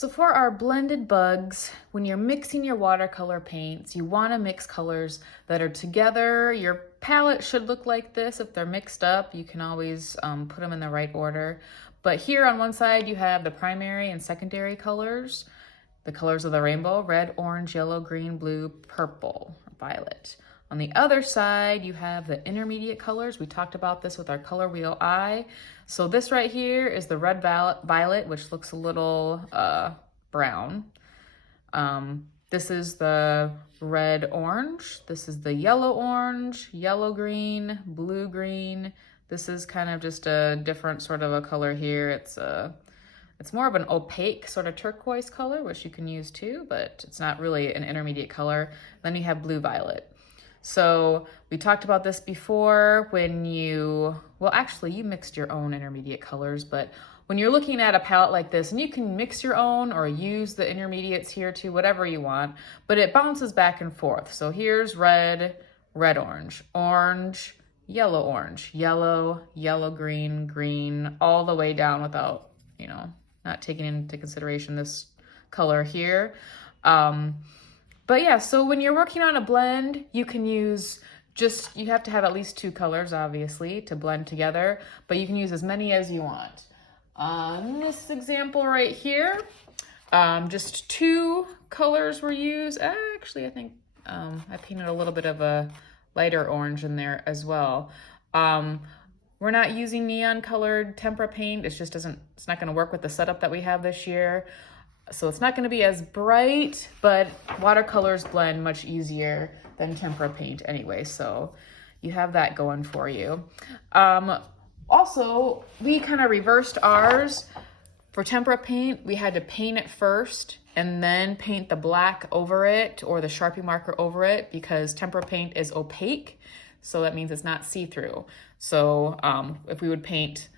So for our blended bugs, when you're mixing your watercolor paints, you want to mix colors that are together. Your palette should look like this. If they're mixed up, you can always put them in the right order. But here on one side, you have the primary and secondary colors, the colors of the rainbow: red, orange, yellow, green, blue, purple, violet. On the other side, you have the intermediate colors. We talked about this with our color wheel eye. So this right here is the red violet, which looks a little brown. This is the red orange. This is the yellow orange, yellow green, blue green. This is kind of just a different sort of a color here. It's more of an opaque sort of turquoise color, which you can use too, but it's not really an intermediate color. Then you have blue violet. So we talked about this before when you mixed your own intermediate colors, but when you're looking at a palette like this, and you can mix your own or use the intermediates here too, whatever you want, but it bounces back and forth. So here's red, red, orange, orange, yellow, orange, yellow, yellow, green, green, all the way down without, not taking into consideration this color here. But yeah, so when you're working on a blend, you can use you have to have at least two colors, obviously, to blend together, but you can use as many as you want. On this example right here, just two colors were used. Actually, I think I painted a little bit of a lighter orange in there as well. We're not using neon colored tempera paint. It's not gonna work with the setup that we have this year. So it's not going to be as bright, but watercolors blend much easier than tempera paint anyway. So you have that going for you. Also, we kind of reversed ours. For tempera paint, we had to paint it first and then paint the black over it or the Sharpie marker over it, because tempera paint is opaque. So that means it's not see-through. So if we would paint,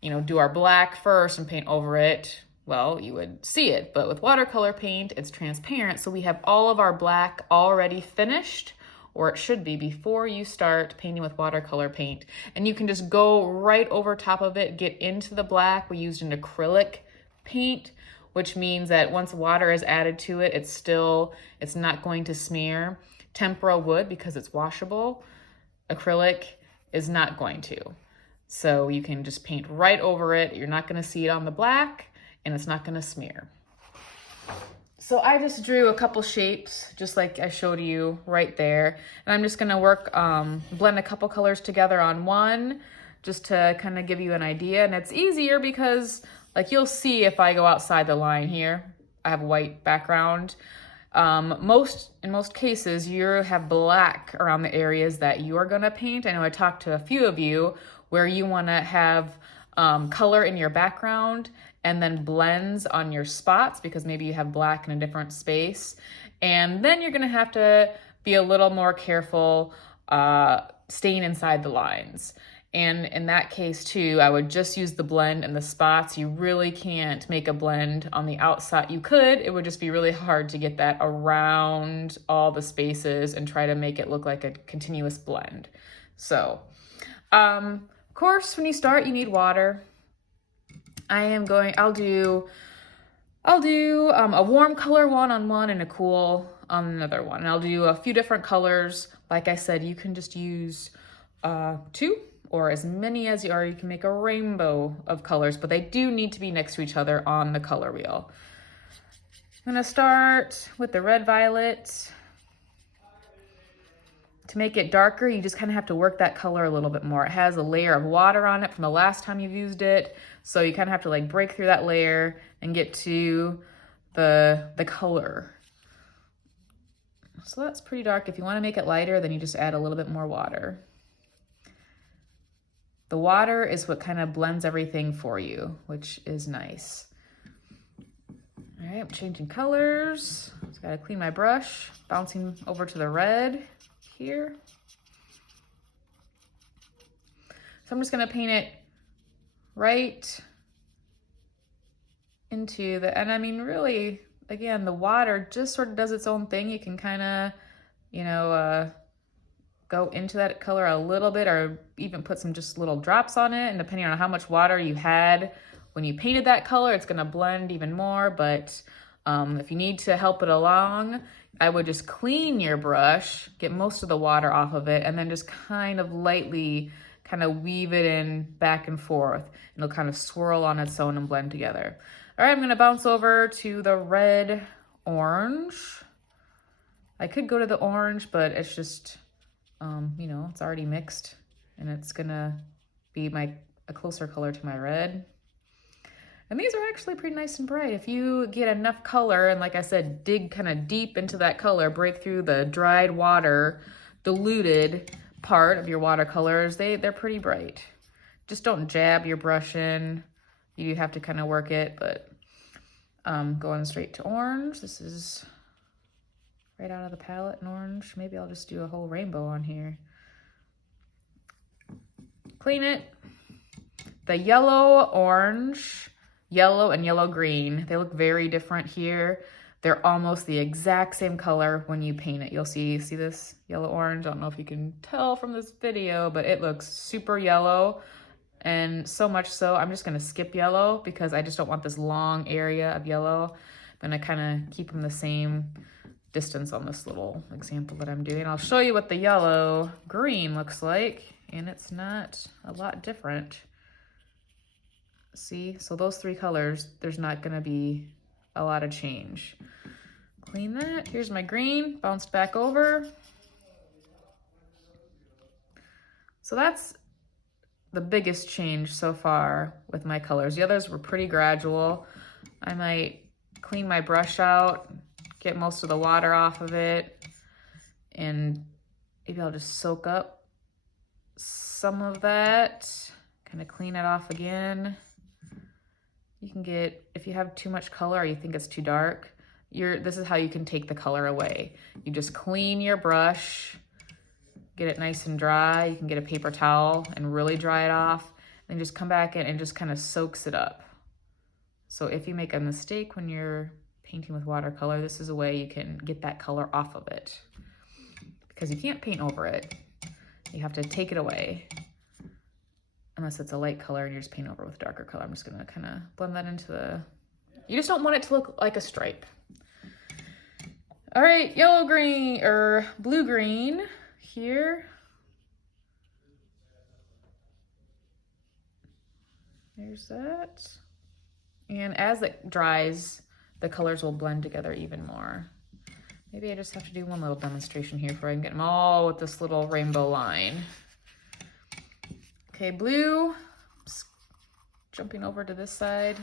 do our black first and paint over it, well, you would see it. But with watercolor paint, it's transparent. So we have all of our black already finished, or it should be, before you start painting with watercolor paint. And you can just go right over top of it, get into the black. We used an acrylic paint, which means that once water is added to it, it's not going to smear. Tempera would, because it's washable. Acrylic is not going to. So you can just paint right over it. You're not going to see it on the black, and it's not gonna smear. So I just drew a couple shapes, just like I showed you right there. And I'm just gonna blend a couple colors together on one, just to kind of give you an idea. And it's easier because, like, you'll see if I go outside the line here, I have a white background. In most cases, you have black around the areas that you are gonna paint. I know I talked to a few of you where you wanna have color in your background and then blends on your spots, because maybe you have black in a different space. And then you're gonna have to be a little more careful staying inside the lines. And in that case too, I would just use the blend in the spots. You really can't make a blend on the outside. You could, it would just be really hard to get that around all the spaces and try to make it look like a continuous blend. So, of course, when you start, you need water. I'll do a warm color one on one and a cool on another one. And I'll do a few different colors. Like I said, you can just use two or as many as you are. You can make a rainbow of colors, but they do need to be next to each other on the color wheel. I'm gonna start with the red violet. To make it darker, you just kind of have to work that color a little bit more. It has a layer of water on it from the last time you've used it. So you kind of have to like break through that layer and get to the color. So that's pretty dark. If you want to make it lighter, then you just add a little bit more water. The water is what kind of blends everything for you, which is nice. All right, I'm changing colors. Just gotta clean my brush, bouncing over to the red here. So I'm just gonna paint it right into and I mean, really, again, the water just sort of does its own thing. You can kind of, go into that color a little bit, or even put some just little drops on it. And depending on how much water you had when you painted that color, it's gonna blend even more, but if you need to help it along, I would just clean your brush, get most of the water off of it, and then just kind of lightly kind of weave it in back and forth. And it'll kind of swirl on its own and blend together. All right, I'm gonna bounce over to the red orange. I could go to the orange, but it's just, you know, it's already mixed and it's gonna be a closer color to my red. And these are actually pretty nice and bright. If you get enough color, and like I said, dig kind of deep into that color, break through the dried water, diluted part of your watercolors, they're pretty bright. Just don't jab your brush in. You have to kind of work it, but going straight to orange. This is right out of the palette in orange. Maybe I'll just do a whole rainbow on here. Clean it. The yellow, orange, yellow, and yellow green, they look very different here. They're almost the exact same color when you paint it. You'll see this yellow orange? I don't know if you can tell from this video, but it looks super yellow. And so much so, I'm just gonna skip yellow because I just don't want this long area of yellow. I'm gonna kind of keep them the same distance on this little example that I'm doing. I'll show you what the yellow green looks like, and it's not a lot different. See, so those three colors, there's not gonna be a lot of change. Clean that. Here's my green, bounced back over. So that's the biggest change so far with my colors. The others were pretty gradual. I might clean my brush out, get most of the water off of it, and maybe I'll just soak up some of that, kind of clean it off again. You can get, if you have too much color or you think it's too dark, this is how you can take the color away. You just clean your brush, get it nice and dry. You can get a paper towel and really dry it off, and just come back in and just kind of soaks it up. So if you make a mistake when you're painting with watercolor, this is a way you can get that color off of it, because you can't paint over it. You have to take it away. Unless it's a light color and you're just painting over with darker color. I'm just gonna kind of blend that into the, you just don't want it to look like a stripe. All right, yellow green, or blue green here. There's that. And as it dries, the colors will blend together even more. Maybe I just have to do one little demonstration here before I can get them all with this little rainbow line. Okay, blue, jumping over to this side.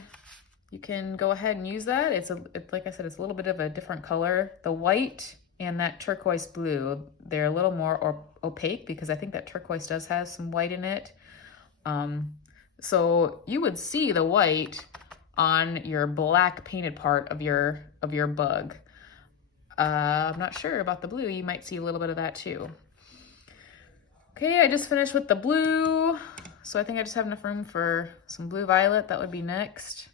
You can go ahead and use that. It's like I said, it's a little bit of a different color. The white and that turquoise blue, they're a little more opaque because I think that turquoise does have some white in it. So you would see the white on your black painted part of your bug. I'm not sure about the blue. You might see a little bit of that too. Okay, I just finished with the blue. So I think I just have enough room for some blue violet. That would be next.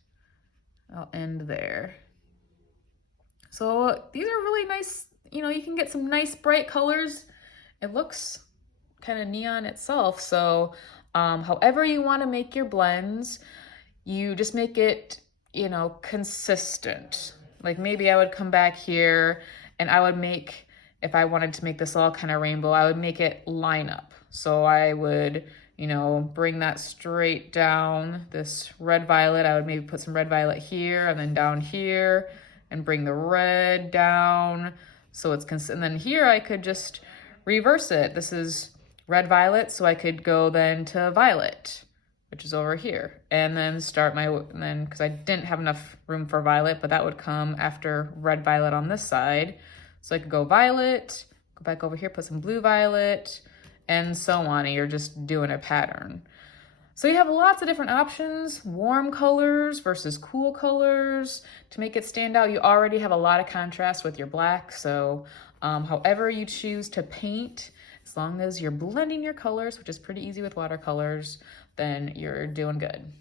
I'll end there. So these are really nice. You know, you can get some nice bright colors. It looks kind of neon itself. So however you want to make your blends, you just make it, you know, consistent. Like maybe I would come back here and I would make, if I wanted to make this all kind of rainbow, I would make it line up. So I would, you know, bring that straight down, this red violet. I would maybe put some red violet here and then down here and bring the red down. So it's consistent. And then here I could just reverse it. This is red violet, so I could go then to violet, which is over here. And then start because I didn't have enough room for violet, but that would come after red violet on this side. So I could go violet, go back over here, put some blue violet, and so on, and you're just doing a pattern. So you have lots of different options, warm colors versus cool colors. To make it stand out, you already have a lot of contrast with your black, so however you choose to paint, as long as you're blending your colors, which is pretty easy with watercolors, then you're doing good.